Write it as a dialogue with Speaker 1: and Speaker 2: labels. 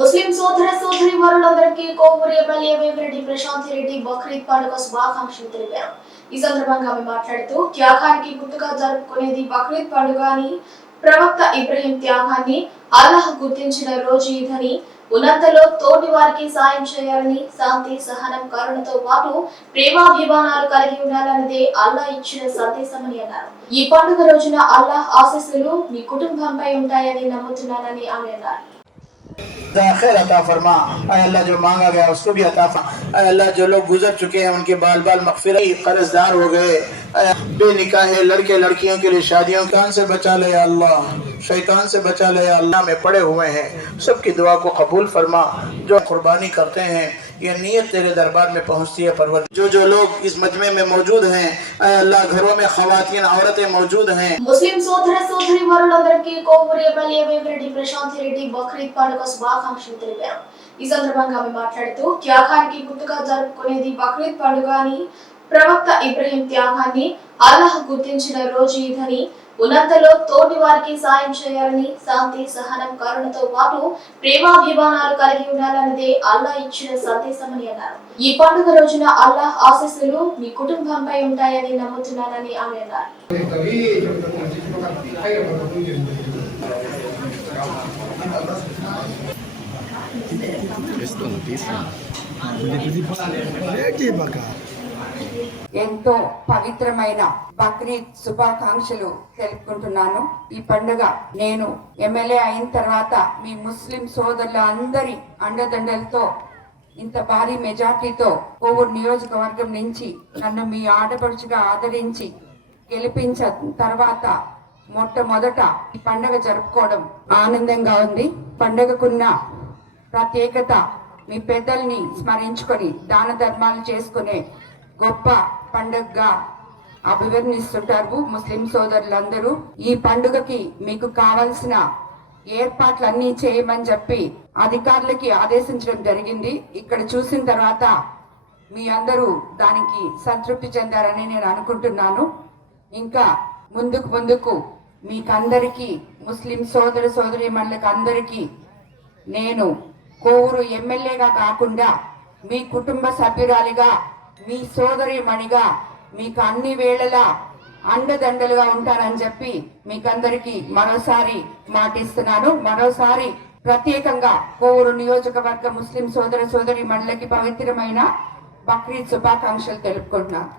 Speaker 1: ముస్లిం సోదర సోదరి వారులందరికీ కోవూరు ఎమ్మెల్యే వేమిరెడ్డి ప్రశాంత్ రెడ్డి బక్రీద్ పండుగ శుభాకాంక్షలు తెలిపారు. ఈ సందర్భంగా ఆమె మాట్లాడుతూ త్యాగానికి గుర్తుగా జరుపుకునేది బక్రీద్ పండుగ అని ప్రవక్త ఇబ్రహీం త్యాగాన్ని అల్లాహ్ గుర్తించిన రోజు ఇదని ఉన్నంతలో తోటి వారికి సాయం చేయాలని శాంతి సహనం కరుణతో పాటు ప్రేమాభిమానాలు కలిగి ఉండాలన్నదే అల్లాహ్ ఇచ్చిన సందేశమని అన్నారు. ఈ పండుగ రోజున అల్లాహ్ ఆశీస్సులు మీ కుటుంబంపై ఉంటాయని నమ్ముతున్నానని ఆమె అన్నారు.
Speaker 2: خیر عطا فرما۔ اے اللہ جو مانگا گیا اس کو بھی عطا فرما۔ اے اللہ جو لوگ گزر چکے ہیں، ان کے بال بال مغفرہ قرض دار ہو گئے۔ اے بے نکاح لڑکے لڑکیوں کے لیے شادیوں کان سے بچا لے اللہ۔ شیطان سے بچا لے اللہ۔ میں پڑے ہوئے ہیں۔ سب کی دعا کو قبول فرما۔ جو قربانی کرتے ہیں، یہ نیت تیرے دربار میں پہنچتی ہے، پرور جو جو لوگ اس مجمع میں موجود ہیں، اے اللہ، گھروں میں خواتین، عورتیں موجود
Speaker 1: ہیں۔ مسلم سودھر سودھری ఎంపీ కోవూరు ఎమ్మెల్యే వేమిరెడ్డి ప్రశాంత్ రెడ్డి బక్రీద్ పండుగ శుభాకాంక్షలు తెలిపారు. ఈ సందర్భంగా ఆమె మాట్లాడుతూ త్యాగానికి గుర్తుగా జరుపుకునేది బక్రీద్ పండుగ అని ప్రవక్త ఇబ్రహీం త్యాగాన్ని అల్లాహ్ గుర్తించిన రోజు ఇదని ఉన్నంతలో తోటి వారికి సాయం చేయాలని శాంతి సహనం కరుణతో పాటు ప్రేమాభిమానాలు కలిగి ఉండాలన్నదే అల్లా ఇచ్చిన సందేశమని అన్నారు. ఈ పండుగ రోజున అల్లాహ్ ఆశీస్సులు మీ కుటుంబంపై ఉంటాయని నమ్ముతున్నానని ఆమె అన్నారు.
Speaker 3: ఇస్తాను
Speaker 4: ఎంతో పవిత్రమైన బక్రీద్ శుభాకాంక్షలు తెలుపుకుంటున్నాను. ఈ పండుగ నేను ఎమ్మెల్యే అయిన తర్వాత మీ ముస్లిం సోదరుల అందరి అండదండలతో ఇంత భారీ మెజార్టీతో కోవూరు నియోజకవర్గం నుంచి నన్ను మీ ఆడపడుచుగా ఆదరించి గెలిపించిన తర్వాత మొట్టమొదట ఈ పండుగ జరుపుకోవడం ఆనందంగా ఉంది. పండుగకున్న ప్రత్యేకత మీ పెద్దల్ని స్మరించుకొని దాన ధర్మాలు చేసుకునే గొప్ప పండుగగా అభివర్ణిస్తుంటారు ముస్లిం సోదరులందరూ. ఈ పండుగకి మీకు కావలసిన ఏర్పాట్లన్నీ చేయమని చెప్పి అధికారులకి ఆదేశించడం జరిగింది. ఇక్కడ చూసిన తర్వాత మీ అందరూ దానికి సంతృప్తి చెందారని నేను అనుకుంటున్నాను. ఇంకా ముందుకు ముందుకు మీకందరికీ ముస్లిం సోదర సోదరి అందరికీ నేను కోవూరు ఎమ్మెల్యేగా కాకుండా మీ కుటుంబ సభ్యురాలిగా మీ సోదరి మణిగా మీకు అన్ని వేళలా అండదండలుగా ఉంటానని చెప్పి మీకందరికీ మరోసారి మాటిస్తున్నాను. మరోసారి ప్రత్యేకంగా కోవూరు నియోజకవర్గ ముస్లిం సోదర సోదరి మణులకి పవిత్రమైన బక్రీద్ శుభాకాంక్షలు తెలుపుకుంటున్నాను.